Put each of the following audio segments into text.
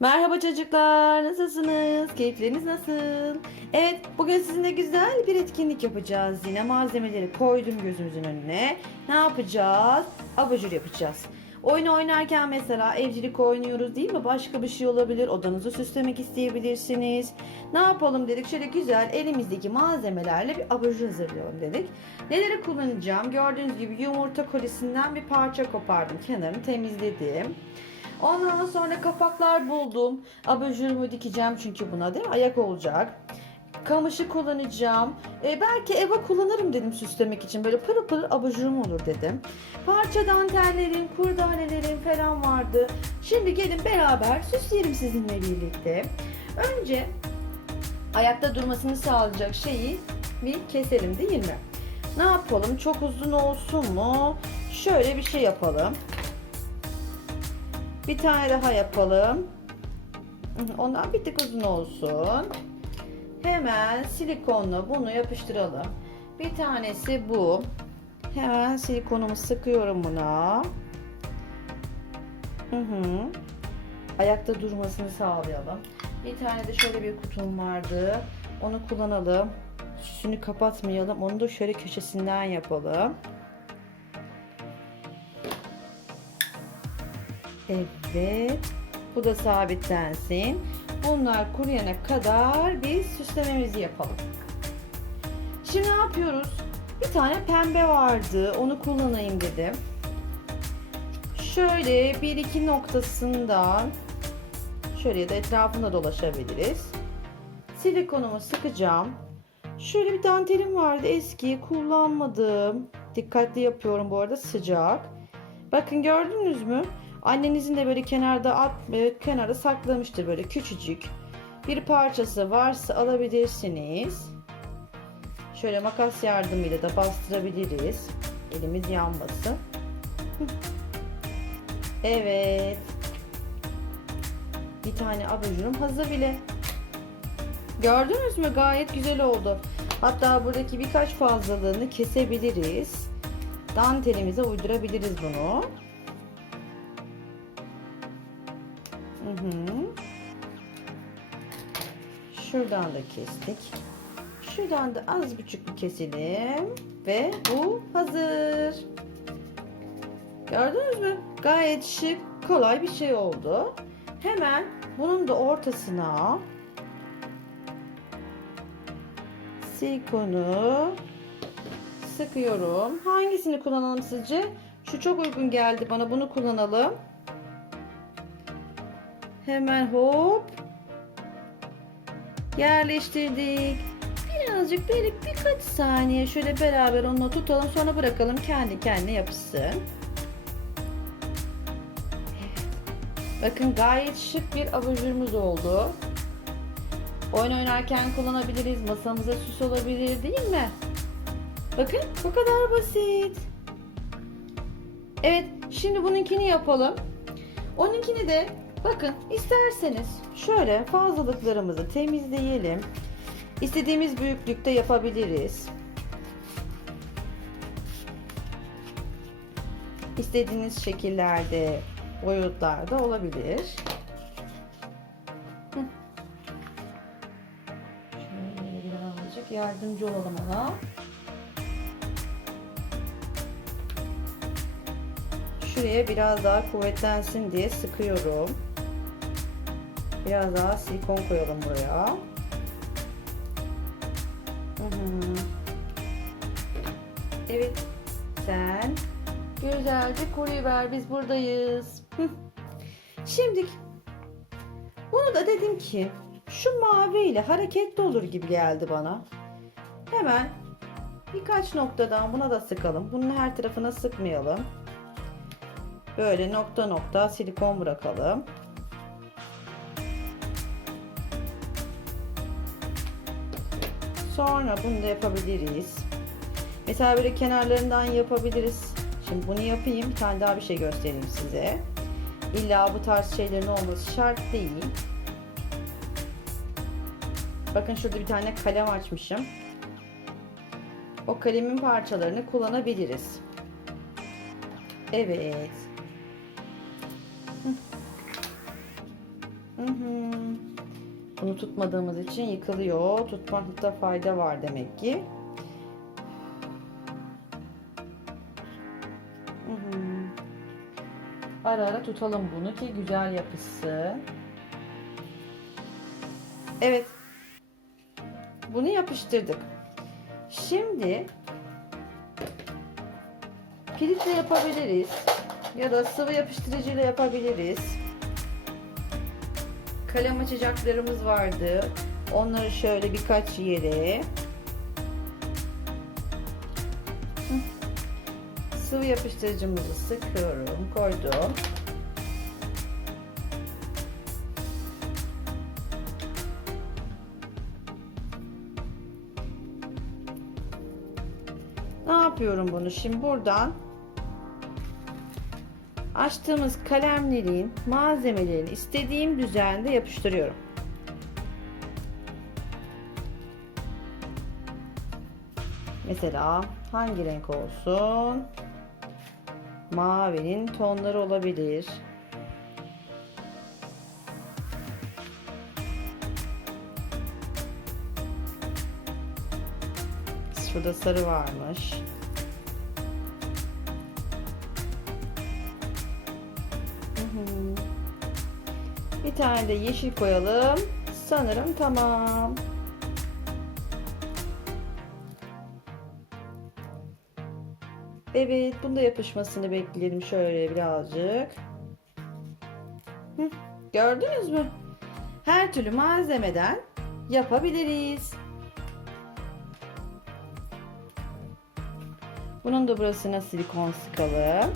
Merhaba çocuklar, nasılsınız? Keyifleriniz nasıl? Evet, bugün sizinle güzel bir etkinlik yapacağız. Yine malzemeleri koydum gözümüzün önüne. Ne yapacağız? Abajur yapacağız. Oyun oynarken mesela evcilik oynuyoruz değil mi? Başka bir şey olabilir. Odanızı süslemek isteyebilirsiniz. Ne yapalım dedik? Şöyle güzel elimizdeki malzemelerle bir abajur hazırlayalım dedik. Neleri kullanacağım? Gördüğünüz gibi yumurta kolisinden bir parça kopardım. Kenarını temizledim. Ondan sonra kapaklar buldum. Abajur'umu dikeceğim çünkü buna değil mi? Ayak olacak. Kamışı kullanacağım. E, belki eve kullanırım dedim süslemek için. Böyle pırıl pırıl abajurum olur dedim. Parça dantellerim, kurdanelerim falan vardı. Şimdi gelin beraber süsleyelim sizinle birlikte. Önce ayakta durmasını sağlayacak şeyi bir keselim değil mi? Ne yapalım? Çok uzun olsun mu? Şöyle bir şey yapalım. Bir tane daha yapalım. Ondan bir tık uzun olsun. Hemen silikonla bunu yapıştıralım. Bir tanesi bu. Hemen silikonumu sıkıyorum buna. Hı hı. Ayakta durmasını sağlayalım. Bir tane de şöyle bir kutum vardı. Onu kullanalım. Süsünü kapatmayalım. Onu da şöyle köşesinden yapalım. Evet. Bu da sabitlensin. Bunlar kuruyana kadar biz süslememizi yapalım. Şimdi ne yapıyoruz? Bir tane pembe vardı. Onu kullanayım dedim. Şöyle bir iki noktasından şöyle ya da etrafında dolaşabiliriz. Silikonumu sıkacağım. Şöyle bir dantelim vardı eski kullanmadım. Dikkatli yapıyorum bu arada sıcak. Bakın gördünüz mü? Annenizin de böyle kenarda at, böyle kenara saklamıştır böyle küçücük. Bir parçası varsa alabilirsiniz. Şöyle makas yardımıyla da bastırabiliriz. Elimiz yanmasın. Evet. Bir tane abajurum hazır bile. Gördünüz mü? Gayet güzel oldu. Hatta buradaki birkaç fazlalığını kesebiliriz. Dantelimize uydurabiliriz bunu. Hı hı. Şuradan da kestik. Şuradan da az buçuk bir keselim. Ve bu hazır. Gördünüz mü? Gayet şık, kolay bir şey oldu. Hemen bunun da ortasına silikonu sıkıyorum. Hangisini kullanalım sizce? Şu çok uygun geldi bana. Bunu kullanalım. Hemen hop yerleştirdik. Birazcık böyle birkaç saniye şöyle beraber onu tutalım sonra bırakalım kendi kendine yapışsın. Bakın gayet şık bir abajurumuz oldu. Oyun oynarken kullanabiliriz. Masamıza süs olabilir değil mi? Bakın bu kadar basit. Evet şimdi bununkini yapalım. Onunkini de bakın isterseniz şöyle fazlalıklarımızı temizleyelim. İstediğimiz büyüklükte yapabiliriz. İstediğiniz şekillerde, boyutlarda olabilir. Şöyle birazcık yardımcı olalım ona. Şuraya biraz daha kuvvetlensin diye sıkıyorum. Biraz daha silikon koyalım buraya. Hı hı. Evet. Sen güzelce koruyuver biz buradayız. Hı. Şimdi bunu da dedim ki şu mavi ile hareketli olur gibi geldi bana. Hemen birkaç noktadan buna da sıkalım. Bunun her tarafına sıkmayalım. Böyle nokta nokta silikon bırakalım. Sonra bunu da yapabiliriz. Mesela böyle kenarlarından yapabiliriz. Şimdi bunu yapayım. Bir tane daha bir şey göstereyim size. İlla bu tarz şeylerin olması şart değil. Bakın şurada bir tane kalem açmışım. O kalemin parçalarını kullanabiliriz. Evet. Hı hı. Bunu tutmadığımız için yıkılıyor. Tutmakta fayda var demek ki. Ara ara tutalım bunu ki güzel yapışsın. Evet. Bunu yapıştırdık. Şimdi kilitle yapabiliriz. Ya da sıvı yapıştırıcıyla yapabiliriz. Kalem açacaklarımız vardı. Onları şöyle birkaç yere sıvı yapıştırıcımızı sıkıyorum, koydum. Ne yapıyorum bunu? Şimdi buradan açtığımız kalemlerin malzemelerini istediğim düzende yapıştırıyorum. Mesela hangi renk olsun? Mavinin tonları olabilir. Şurada sarı varmış. Bir tane de yeşil koyalım. Sanırım tamam. Evet, bunda yapışmasını bekleyelim şöyle birazcık. Hı, gördünüz mü? Her türlü malzemeden yapabiliriz. Bunun da burasına silikon sıkalım.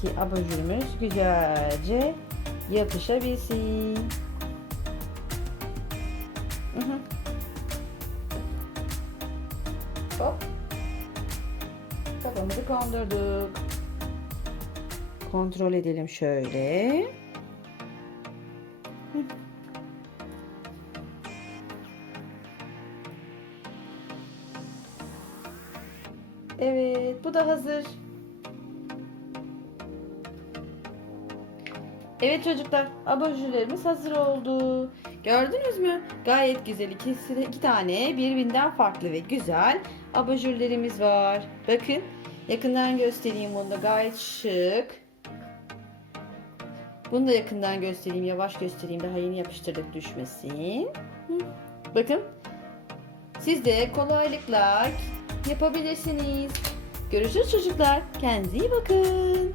Ki abajurumuz güzelce yapışabilsin. Hı. Hop. Kafamızı kondurduk. Kontrol edelim şöyle. Evet, bu da hazır. Evet çocuklar, abajurlarımız hazır oldu. Gördünüz mü? Gayet güzel ikisi, iki tane birbirinden farklı ve güzel abajurlarımız var. Bakın, yakından göstereyim bunu da gayet şık. Bunu da yakından göstereyim, yavaş göstereyim. Daha yeni yapıştırdık düşmesin. Bakın, siz de kolaylıkla yapabilirsiniz. Görüşürüz çocuklar. Kendinize iyi bakın.